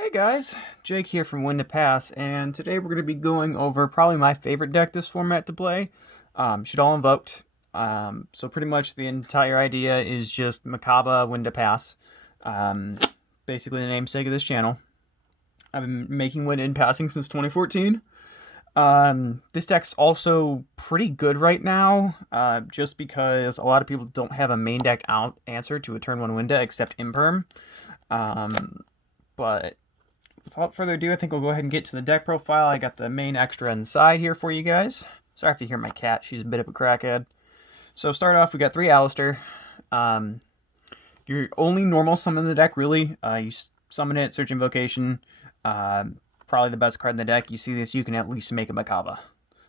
Hey guys, Jake here from Win to Pass, and today we're going to be going over probably my favorite deck this format to play, Shaddoll Invoked. So pretty much the entire idea is just Makaba Win to Pass, um, basically the namesake of this channel. I've been making Win in passing since 2014. This deck's also pretty good right now, just because a lot of people don't have a main deck out answer to a turn 1 win deck except Imperm. But without further ado, I think we'll go ahead and get to the deck profile. I got the main extra inside here for you guys. Sorry if you hear my cat. She's a bit of a crackhead. So start off, we got 3 Alistair. Your only normal summon in the deck, really. You summon it, search Invocation. Probably the best card in the deck. You see this, you can at least make a Makaba,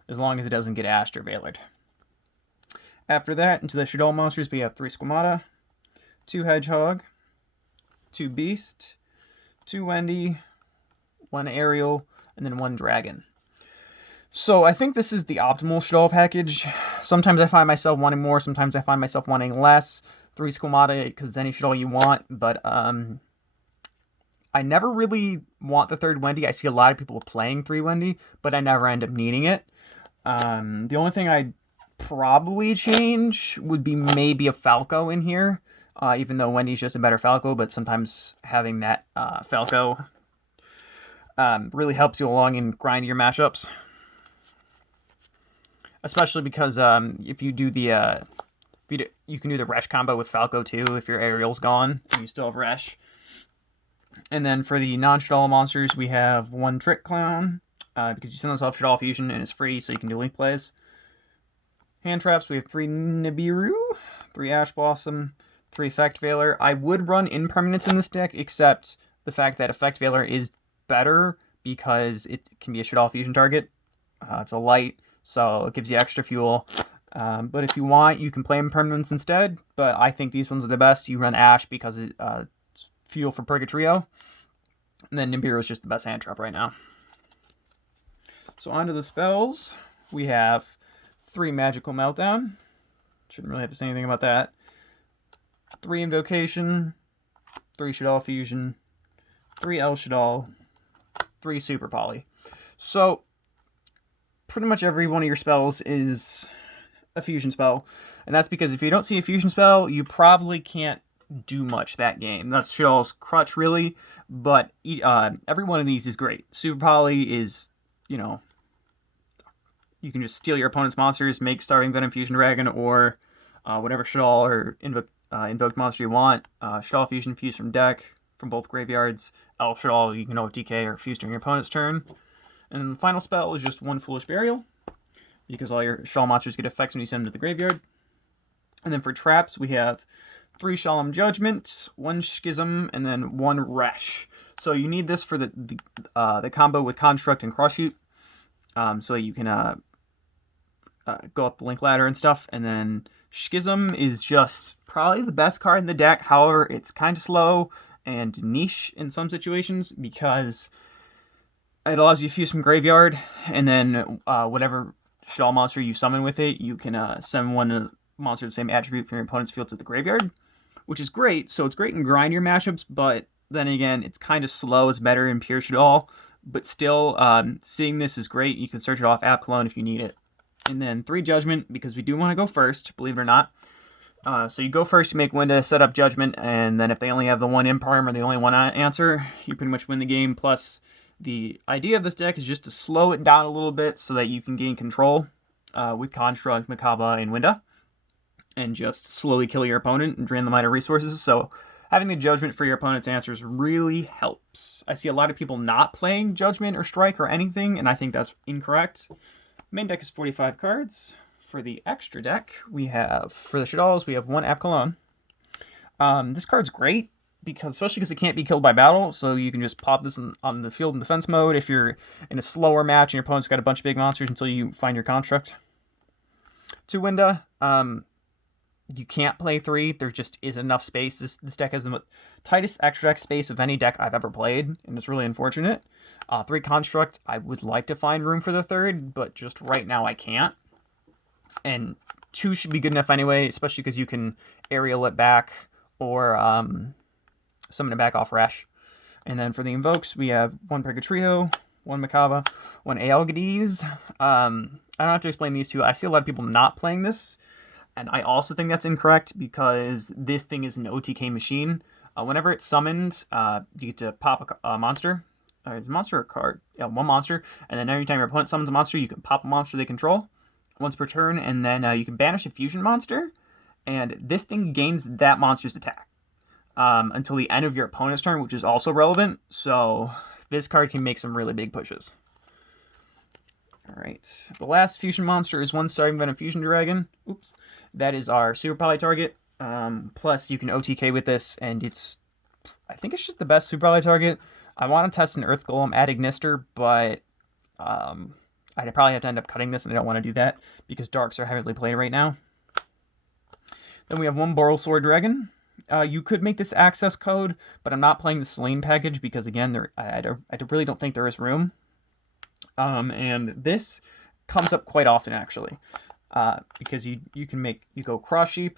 as long as it doesn't get Ashed or Veilered. After that, into the Shaddoll monsters, we have 3 Squamata, 2 Hedgehog, 2 Beast, 2 Wendy, 1 Aerial, and then 1 Dragon. So I think this is the optimal Shaddoll package. Sometimes I find myself wanting more, sometimes I find myself wanting less. 3 Squamata, because it's any Shaddoll you want, but I never really want the 3rd Wendy. I see a lot of people playing 3 Wendy, but I never end up needing it. The only thing I'd probably change would be maybe a Falco in here, even though Wendy's just a better Falco, but sometimes having that Falco really helps you along in grinding your matchups. Especially because if you do the you can do the Resh combo with Falco too if your Aerial's gone and you still have Resh. And then for the non-Shaddoll monsters, we have 1 Trick Clown, because you send those off Shaddoll Fusion and it's free, so you can do link plays. Hand traps, we have 3 Nibiru, 3 Ash Blossom, 3 Effect Veiler. I would run Impermanence in this deck, except the fact that Effect Veiler is better because it can be a Shaddoll Fusion target. It's a light, so it gives you extra fuel. But if you want, you can play Impermanence instead, but I think these ones are the best. You run Ash because it's fuel for Purgatrio, and then Nibiru is just the best hand trap right now. So onto the spells, we have 3 Magical Meltdown. Shouldn't really have to say anything about that. 3 Invocation, 3 Shaddoll Fusion, 3 El Shaddoll, 3 Super Poly. So pretty much every one of your spells is a fusion spell, and that's because if you don't see a fusion spell, you probably can't do much that game. That's Shaddoll's crutch, really, but every one of these is great. Super Poly is, you can just steal your opponent's monsters, make Starving Venom Fusion Dragon, or whatever Shaddoll or invoked monster you want. Shaddoll Fusion fuse from deck, from both graveyards. El Shaddoll, you can OTK or fuse during your opponent's turn. And the final spell is just 1 Foolish Burial, because all your Shaddoll monsters get effects when you send them to the graveyard. And then for traps, we have 3 Solemn Judgment, 1 Schism, and then 1 Resh. So you need this for the combo with Construct and Crush Shoot, so you can go up the link ladder and stuff. And then Schism is just probably the best card in the deck. However, it's kind of slow and niche in some situations because it allows you to fuse from graveyard, and then whatever Shaddoll monster you summon with it, you can summon one monster with the same attribute from your opponent's field to the graveyard, which is great. So it's great in grind your matchups, but then again, it's kind of slow. It's better in pure Shaddoll, but still, seeing this is great. You can search it off App Clone if you need it. And then 3 Judgment, because we do want to go first, believe it or not. So you go first, you make Winda, set up Judgment, and then if they only have the 1 Imperm or the only 1 answer, you pretty much win the game. Plus, the idea of this deck is just to slow it down a little bit so that you can gain control with Construct, Makaba, and Winda, and just slowly kill your opponent and drain the minor resources. So having the Judgment for your opponent's answers really helps. I see a lot of people not playing Judgment or Strike or anything, and I think that's incorrect. Main deck is 45 cards. For the extra deck, we have, for the Shaddolls, we have 1 App Cologne. This card's great, especially because it can't be killed by battle, so you can just pop this on the field in defense mode if you're in a slower match and your opponent's got a bunch of big monsters until you find your Construct. 2 Winda, you can't play 3. There just isn't enough space. This deck has the tightest extra deck space of any deck I've ever played, and it's really unfortunate. 3 Construct, I would like to find room for the 3rd, but just right now I can't. And 2 should be good enough anyway, especially because you can aerial it back or summon it back off Resh. And then for the invokes, we have one Purgatrio, one Makava, one Aelgides. I don't have to explain these two. I see a lot of people not playing this, and I also think that's incorrect because this thing is an OTK machine. Whenever it's summoned, you get to pop a monster. It's a monster or a card? Yeah, one monster. And then every time your opponent summons a monster, you can pop a monster they control once per turn, and then you can banish a fusion monster, and this thing gains that monster's attack until the end of your opponent's turn, which is also relevant. So this card can make some really big pushes. All right, the last fusion monster is one Starving Venom Fusion Dragon. Oops, that is our Super Poly target. Plus, you can OTK with this, and I think it's just the best Super Poly target. I want to test an Earth Golem at Ignister, but I'd probably have to end up cutting this, and I don't want to do that because Darks are heavily played right now. Then we have one Borrelsword Dragon. You could make this access code, but I'm not playing the Selene package because, again, I really don't think there is room. And this comes up quite often, actually, because you go Cross Sheep,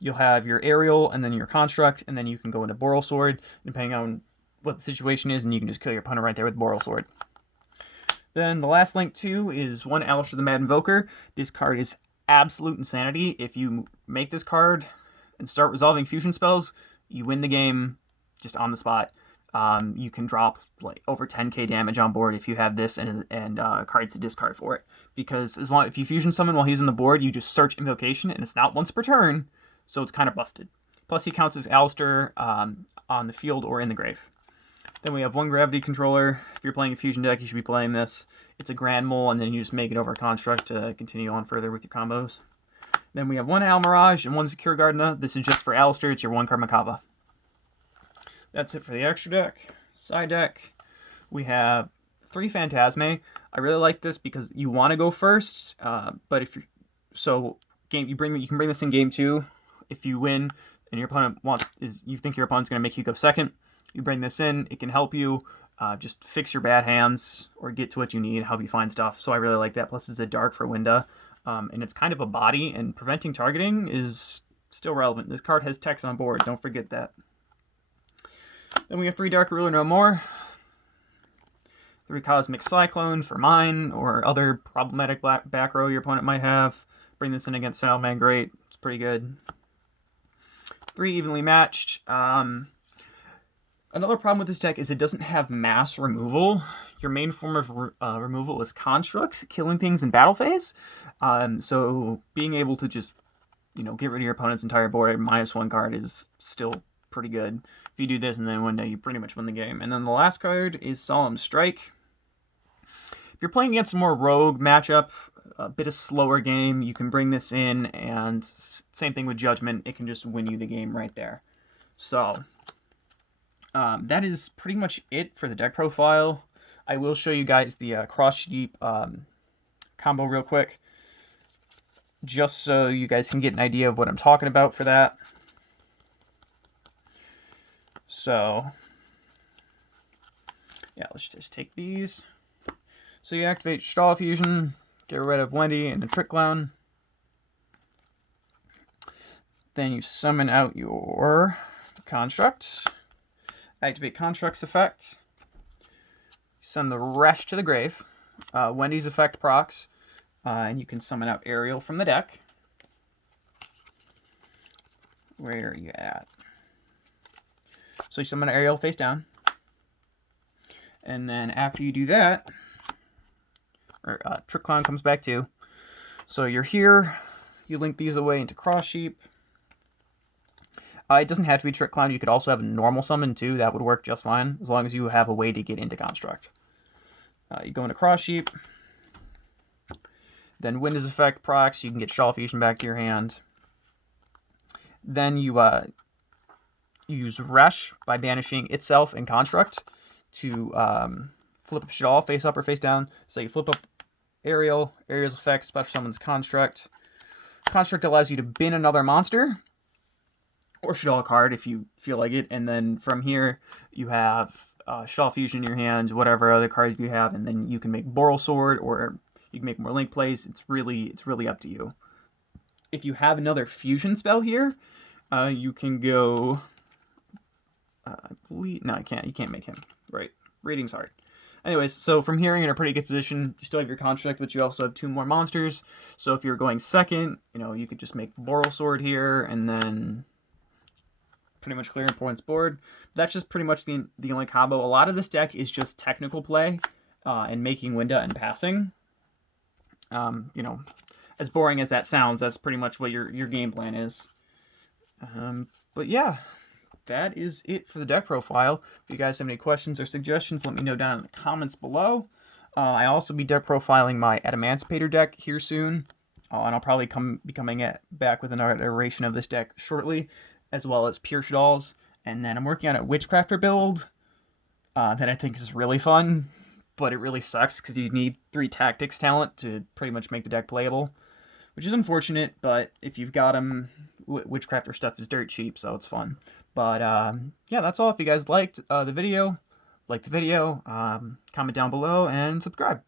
you'll have your Aerial, and then your Construct, and then you can go into Borrelsword, depending on what the situation is, and you can just kill your opponent right there with Borrelsword. Then the last link too is one Alistair the Mad Invoker. This card is absolute insanity. If you make this card and start resolving fusion spells, you win the game just on the spot. You can drop like over 10k damage on board if you have this and cards to discard for it. Because if you fusion summon while he's on the board, you just search Invocation, and it's not once per turn, so it's kind of busted. Plus he counts as Alistair on the field or in the grave. Then we have one Gravity Controller. If you're playing a fusion deck, you should be playing this. It's a Grand Mole, and then you just make it over a Construct to continue on further with your combos. Then we have one Al Mirage and one Secure Gardena. This is just for Alistair. It's your one card Makava. That's it for the extra deck. Side deck, we have 3 Phantasme. I really like this because you want to go first, but if you you can bring this in game 2. If you win and your opponent you think your opponent's going to make you go second, you bring this in. It can help you just fix your bad hands or get to what you need, help you find stuff. So I really like that. Plus it's a dark for Winda, and it's kind of a body, and preventing targeting is still relevant. This card has text on board. Don't forget that. Then we have 3 Dark Ruler No More, 3 Cosmic Cyclone for mine or other problematic back row your opponent might have. Bring this in against Salamangreat. Great. It's pretty good. 3 Evenly Matched. Another problem with this deck is it doesn't have mass removal. Your main form of removal is constructs, killing things in battle phase. So being able to just, get rid of your opponent's entire board at -1 card is still pretty good. If you do this and then one day you pretty much win the game. And then the last card is Solemn Strike. If you're playing against a more rogue matchup, a bit of slower game, you can bring this in, and same thing with Judgment. It can just win you the game right there. So that is pretty much it for the deck profile. I will show you guys the Cross Sheep combo real quick, just so you guys can get an idea of what I'm talking about for that. So, yeah, let's just take these. So you activate Shaddoll Fusion, get rid of Wendy and the Trick Clown. Then you summon out your Construct. Activate Construct's effect. Send the Resh to the grave. Wendy's effect procs. And you can summon out Aerial from the deck. Where are you at? So you summon Aerial face down. And then after you do that, Trick Clown comes back too. So you're here. You link these away into Cross Sheep. It doesn't have to be Trick Clown. You could also have a normal summon too. That would work just fine, as long as you have a way to get into Construct. You go into Cross Sheep. Then Windows effect procs. You can get Shaddoll Fusion back to your hand. Then you use Resh by banishing itself and Construct to flip up Shaddoll face up or face down. So you flip up Aerial. Aerial's effect special summons Construct. Construct allows you to bin another monster or Shaddoll card if you feel like it, and then from here you have Shaddoll Fusion in your hand, whatever other cards you have, and then you can make Borrelsword or you can make more link plays. It's really up to you. If you have another fusion spell here, you can go I believe, no, you can't make him. Right, reading's hard. Anyways, so from here, you're in a pretty good position. You still have your construct, but you also have 2 more monsters. So if you're going second, you know, you could just make Boral Sword here, and then pretty much clear opponent's board. That's just pretty much the only combo. A lot of this deck is just technical play and making Winda and passing. You know, as boring as that sounds, that's pretty much what your game plan is. But yeah, that is it for the deck profile. If you guys have any questions or suggestions, let me know down in the comments below. I'll also be deck profiling my Adamantipator deck here soon, and I'll probably be coming back with another iteration of this deck shortly, as well as Pure Shaddolls. And then I'm working on a Witchcrafter build that I think is really fun, but it really sucks because you need 3 tactics talent to pretty much make the deck playable, which is unfortunate, but if you've got them, Witchcrafter stuff is dirt cheap, so it's fun. But yeah, that's all. If you guys liked the video, like the video, comment down below and subscribe.